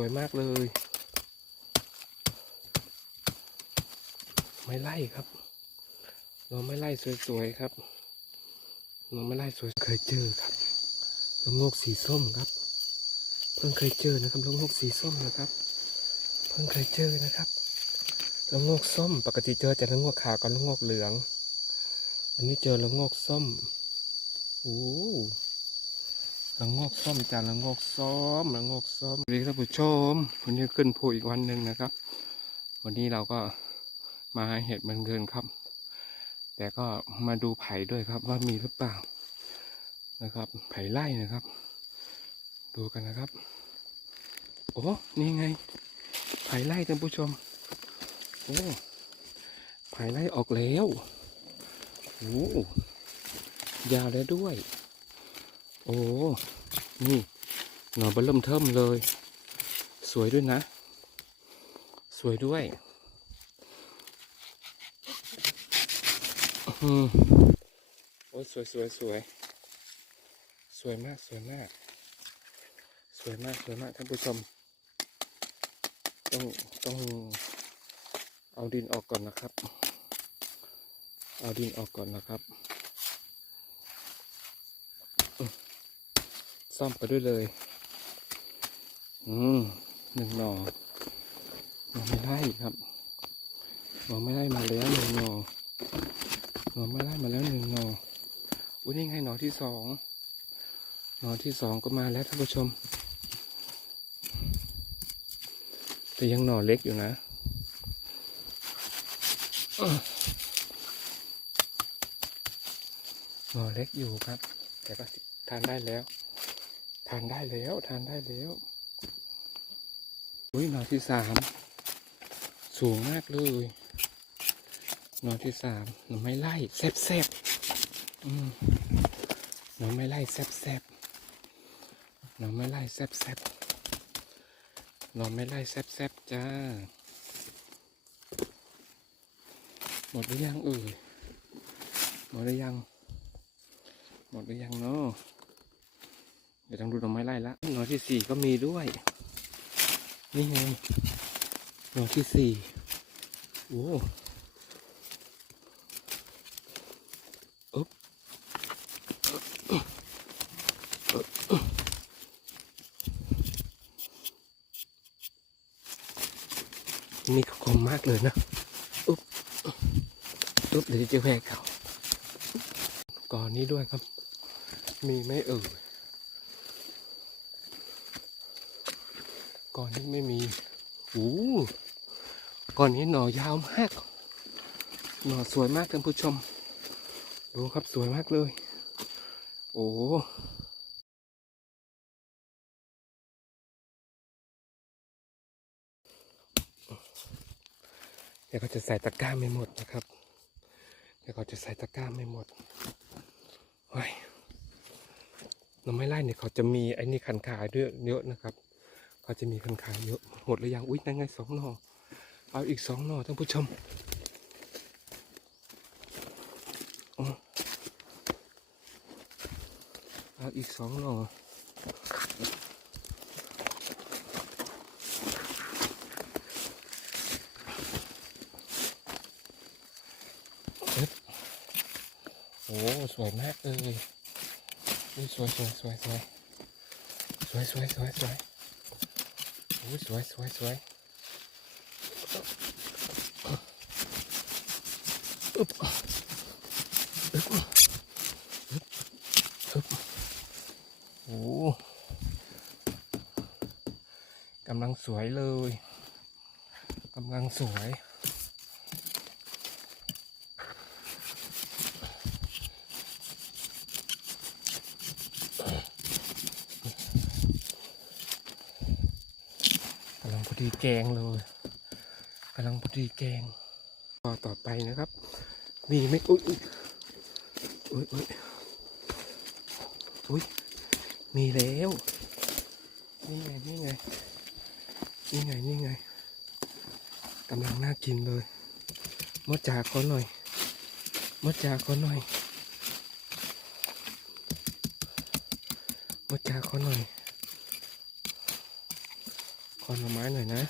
วยมากเลย ไม่ไล่ครับหน่อไม่ไล่สวยๆครับหน่อไม่ไล่สวยเคยเจอครับลูกงกสีส้มครับ เพิ่งเคยเจอนะครับลูกงกสีส้มนะครับ เพิ่งเคยเจอนะครับลูกงกส้ม ปกติเจอแต่ลูกงกขาวกับลูกงกเหลือง อันนี้เจอลูกงกส้มโอ้ ลูกงกส้มจานลูกงกส้อมลูกงกส้อมสวัสดีครับผู้ชมวันนี้ขึ้นภูอีกวันหนึ่งนะครับ วันนี้เราก็มาหาเห็ดเหมือนเดิมครับ แต่ก็มาดูไผ่ด้วยครับว่ามีหรือเปล่านะครับ ไผ่ไล่นะครับ ดูกันนะครับ โอ้นี่ไง ไผ่ไล่ท่านผู้ชมโอ้ไผ่ไล่ออกแล้วโอ้ยาวแล้วด้วย โอ้ นี่หน่อเบลเริ่มเทิมเลย สวยด้วยนะ สวยด้วยอืมโอ้ยสวยสวยสวย สวยมากสวยมาก สวยมากสวยมากท่านผู้ชม ต้องต้องเอาดินออกก่อนนะครับ เอาดินออกก่อนนะครับอืม ซ่อมไปด้วยเลย อืมหนึ่งหน่อหน่อไม่ไล่ครับหน่อไม่ไล่มาแล้วหนึ่งหน่อหน่อไม่ไล่มาแล้วหนึ่งหน่ออุ้ยนี่ไงหน่อที่สองหน่อที่สองก็มาแล้วท่านผู้ชม แต่ยังหน่อเล็กอยู่นะหน่อเล็กอยู่ครับ แต่ก็ทานได้แล้ว ทานได้แล้ว ทานได้แล้วอุ้ยหน่อที่สามสูงมากเลยหน่อที่สามหน่อไม้ไล่แซบแซบหน่อไม้ไล่แซบแซบหน่อไม้ไล่แซบแซบหน่อไม้ไล่แซบแซบจ้า หมดหรือยังเอ่ยหมดหรือยัง หมดหรือยังเนาะ เดี๋ยวต้องดูหน่อไม้ไล่ละหน่อที่สี่ก็มีด้วย นี่ไงหน่อที่สี่โอ้อ๊บนี่ก็คมมากเลยนะอุ๊บอุ๊บเดี๋ยวจะแหวกเขาก่อนนี้ด้วยครับ มีไหมเอ่ย ก่อนนี้ไม่มีโอ้ก่อนนี้หน่อยาวมาก หน่อสวยมากท่านผู้ชม ดูครับสวยมากเลย โอ้เดี๋ยวก็จะใส่ตะกร้าไม่หมดนะครับ เดี๋ยวก็จะใส่ตะกร้าไม่หมดเฮ้ยหน่อไม้ไล่เนี่ยเขาจะมีไอ้นี่คันขายด้วยเยอะนะครับ เขาจะมีคนขายเยอะหมดหรือยังอุ้ยนั่นไงสองหน่อเอาอีกสองหน่อท่านผู้ชมเอาอีกสองหน่อโอ้สวยมากเลยอุ้ยสวยสวยสวยสวยสวยสวยสวยสวย สวยสวยสวยอึบอึบอึบโอ้กำลังสวยเลย กำลังสวย กำลังพอ ดีแกงเลยกำลังพอดีแกงต่อต่อไปนะครับ มีไมอุ้ยอุ้ยอุ้ยอุ้ยอุ้ยมีแล้วนี่ไงนี่ไงนี่ไงนี่ไงกำลังน่ากินเลยมดจากเขาหน่อยมดจากเขาหน่อยมดจากเขาหน่อย ขอหน่อไม้หน่อยนะ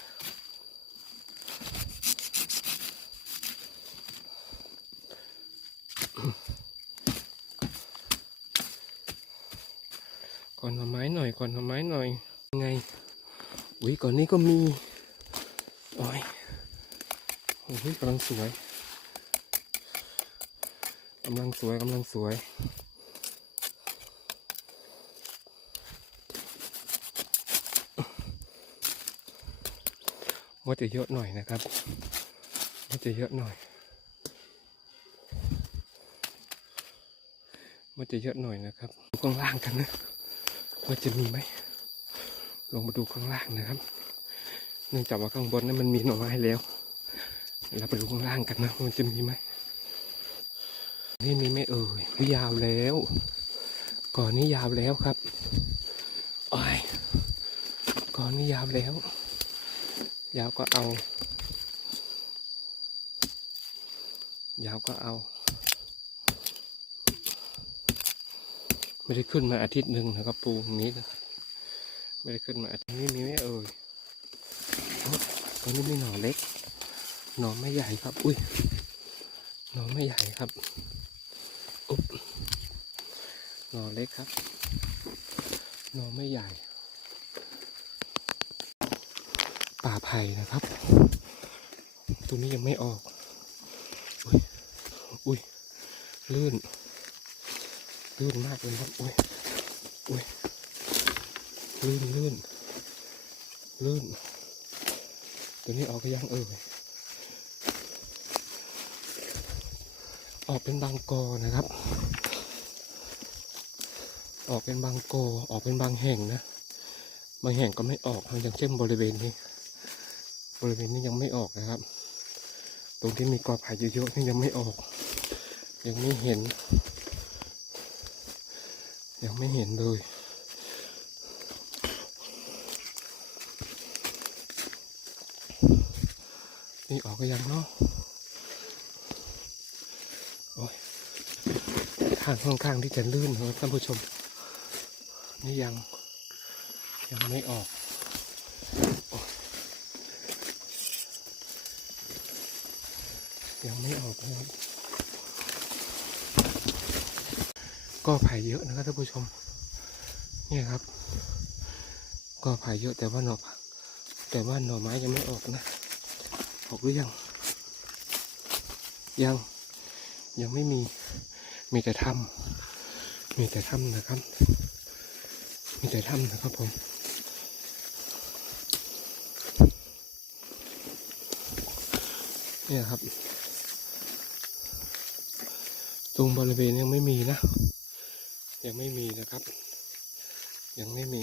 ก่อนหน่อไม้หน่อยก่อนหน่อไม้หน่อยยังไงอุ้ยก่อนนี้ก็มีโอ้ยโอ้ยกำลังสวยกำลังสวยกำลังสวย ว่าจะเยอะหน่อยนะครับว่าจะเยอะหน่อยว่าจะเยอะหน่อยนะครับดูข้างล่างกันนะว่าจะมีไหมลงมาดูข้างล่างนะครับ เนื่องจากว่าข้างบนนั้นมันมีหน่อไม้แล้วเราไปดูข้างล่างกันนะมันจะมีไหมนี่มีไหมเอ่ยยาวแล้ว ก่อนนี้ยาวแล้วครับอ้ยก่อนนี้ยาวแล้ว ยาวก็เอา ยาวก็เอา ไม่ได้ขึ้นมาอาทิตย์หนึ่งนะครับปูอย่างนี้นะไม่ได้ขึ้นมาอาทิตย์นี้มีไหมเอ่ยตอนนี้มีหน่อเล็ก หน่อไม่ใหญ่ครับ อุ้ย หน่อไม่ใหญ่ครับ อุ๊บ หน่อเล็กครับ หน่อไม่ใหญ่ ป่าไผ่นะครับ ตรงนี้ยังไม่ออก อุ้ย อุ้ย ลื่น ลื่นมากเลยครับ อุ้ย อุ้ย ลื่นลื่น ลื่น ตัวนี้ออกก็ยังเอ่ยออกเป็นบางกอนะครับ ออกเป็นบางกอออกเป็นบางแห่งนะ บางแห่งก็ไม่ออกอย่างเช่นบริเวณนี้ บริเวณนี้ยังไม่ออกนะครับ ตรงที่มีกอไผ่เยอะๆนี่ยังไม่ออก ยังไม่เห็น ยังไม่เห็นเลยนี่ออกก็ยังเนาะโอ้ยทางค่อนข้างที่จะลื่นครับท่านผู้ชม นี่ยังยังไม่ออก ยัง ไม่ออกนะครับก็ไผ่เยอะนะครับท่านผู้ชมเนี่ยครับ ก็ไผ่เยอะแต่ว่าหน่อแต่ว่าหน่อไม้ยังไม่ออกนะ ออกหรือยัง ยังยังไม่มีมีแต่ถ้ำมีแต่ถ้ำนะครับ มีแต่ถ้ำนะครับผมเนี่ยครับ ตรงบริเวณยังไม่มีนะ ยังไม่มีนะครับ ยังไม่มี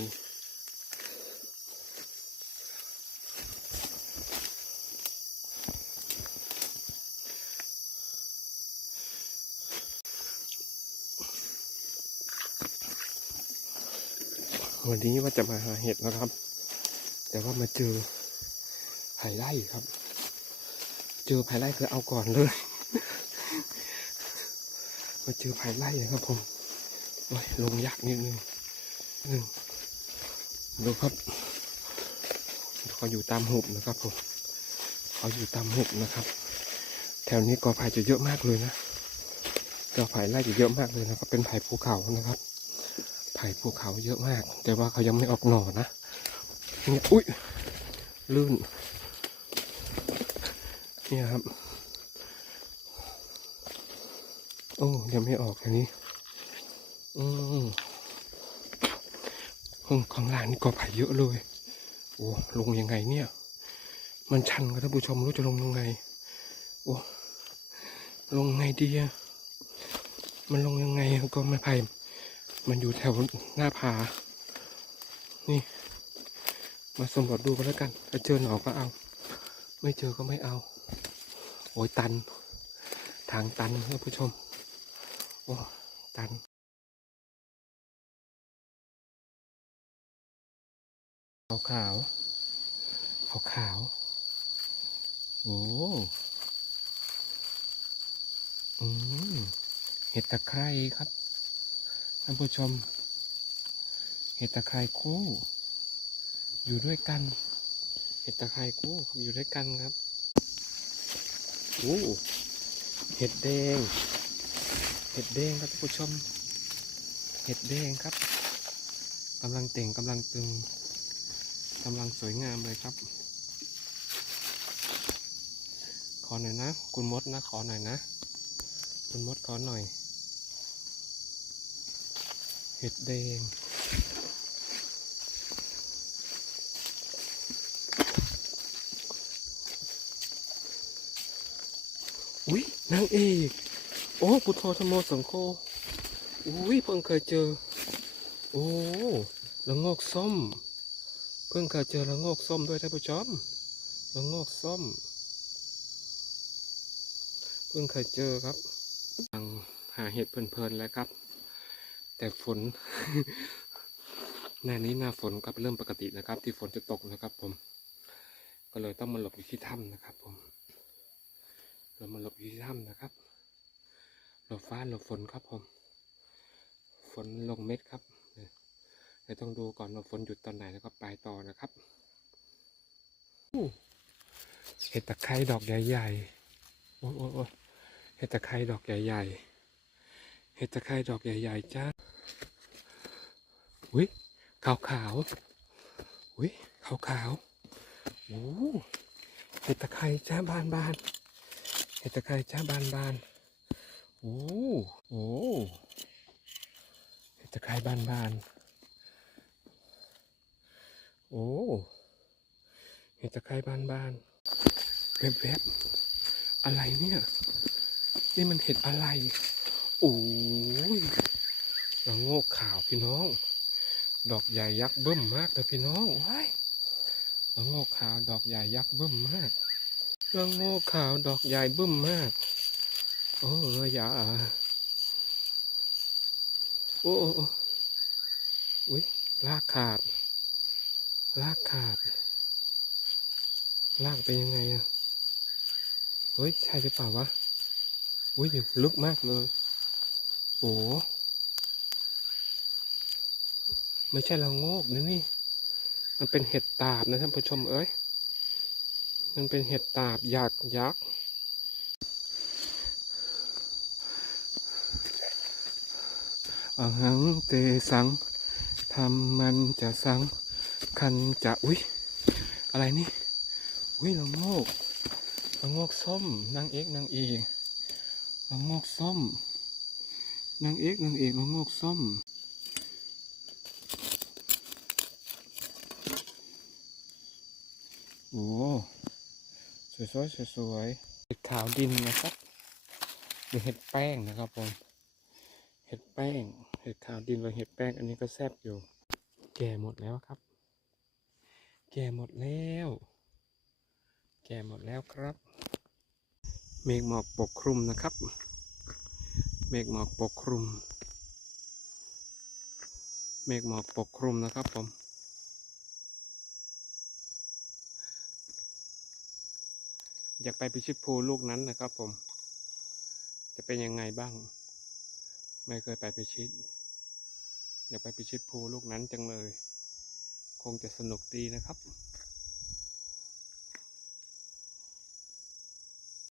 วันนี้ว่าจะมาหาเห็ดนะครับ แต่ว่ามาเจอไผ่ไร่ครับ เจอไผ่ไร่คือเอาก่อนเลย มาเจอไผ่ไร่นะครับผมโอ้ยลงยากนิดนึงหนึ่งดูครับเขาอยู่ตามหุบนะครับผมเขาอยู่ตามหุบนะครับ แถวนี้กอไผ่จะเยอะมากเลยนะกอไผ่ไร่จะเยอะมากเลยนะครับ เป็นไผ่ภูเขานะครับ ไผ่ภูเขาเยอะมาก แต่ว่าเขายังไม่ออกหน่อนะเนี่ยอุ้ยลื่น เนี่ยครับ โอ้ยังไม่ออกอันนี้อืมห้องข้างลางนี่ก็ไผ่เยอะเลย โอ้ลงยังไงเนี่ย มันชันครับท่านผู้ชมรู้จะลงยังไง โอ้ลงไงดีอะมันลงยังไงก็ไม่ไผ่มันอยู่แถวหน้าผา นี่ มาสำรวจดูกันแล้วกัน ถ้าเจอหนอก็เอา ไม่เจอก็ไม่เอา โอ้ยตัน ทางตันท่านผู้ชม โอ้ตันขาวขาวขาวขาวโอ้อืมเห็ดตะไคร้ครับท่านผู้ชม เห็ดตะไคร้คู่ อยู่ด้วยกัน เห็ดตะไคร้ครับอยู่ด้วยกันครับโอ้เห็ดแดง เห็ดแดงครับท่านผู้ชม เห็ดแดงครับกำลังเต่งกำลังตึงกำลังสวยงามเลยครับ ขอหน่อยนะ คุณมดนะ ขอหน่อยนะ คุณมดขอหน่อย เห็ดแดงอุ้ยนางเอก โอ้พุทโธธรรมโมสังโฆอุ้ยเพิ่งเคยเจอ โอ้ละงอกส้ม เพิ่งเคยเจอละงอกส้มด้วยท่านผู้ชมละงอกส้ม เพิ่งเคยเจอครับกำลังหาเห็ดเพลินๆแล้วครับ แต่ฝนหน้านี้หน้าฝนก็เริ่มปกตินะครับ ที่ฝนจะตกนะครับ ผม ก็เลยต้องมาหลบอยู่ที่ถ้ำนะครับ ผม เรามาหลบอยู่ที่ถ้ำนะครับ หลบฟ้าหลบฝนครับผม ฝนลงเม็ดครับเดี๋ยวต้องดูก่อนว่าฝนหยุดตอนไหนแล้วก็ไปต่อนะครับหูเห็ดตะไคร้ดอกใหญ่ๆ โอ้โอ้โอ้ยเห็ดตะไคร้ดอกใหญ่ๆ เห็ดตะไคร้ดอกใหญ่ๆจ้าอุ้ยขาวขาวอุ้ยขาวขาวโอ้เห็ดตะไคร้จ้าบานบานเห็ดตะไคร้จ้าบานบาน โอ้โอ้เห็ดตะไคร้บานบานๆโอ้เห็ดตะไคร้บานบานๆแวบๆอะไรเนี่ย นี่มันเห็ดอะไร โอ้ยระโงกขาวพี่น้อง ดอกใหญ่ยักษ์เบิ่มมากเลยพี่น้องว้ายระโงกขาวดอกใหญ่ยักษ์เบิ่มมากรื่องโง่ขาวดอกใหญ่เบึ้มมาก โอ้ยอย่าโอ้โอุ้ยลากขาด ลากขาด ลากไปยังไงอะเฮ้ย ใช่หรือเปล่าวะ อุ้ยลึกมากเลย โอ้ไม่ใช่ละโงกนะนี่ มันเป็นเห็ดตาบนะท่านผู้ชมเอ้ย มันเป็นเห็ดตาบยักษ์ยักษ์ อาหังเตสังทำมันจะสังคันจะอุ้ยอะไรนี่อุ้ยละโงกละโงกส้มนางเอกนางเอกละโงกส้มนางเอกนางเอกละโงกส้มโอ้สวยสวยสวยเห็ดขาวดินนะครับหรือเห็ดแป้งนะครับผมเห็ดแป้ง เห็ดขาวดินหรือเห็ดแป้งอันนี้ก็แซ่บอยู่ แก่หมดแล้วครับ แก่หมดแล้ว แก่หมดแล้วครับ เมฆหมอกปกคลุมนะครับ เมฆหมอกปกคลุม เมฆหมอกปกคลุมนะครับผมอยากไปพิชิตภูลูกนั้นนะครับผม จะเป็นยังไงบ้าง ไม่เคยไปพิชิต อยากไปพิชิตภูลูกนั้นจังเลย คงจะสนุกดีนะครับ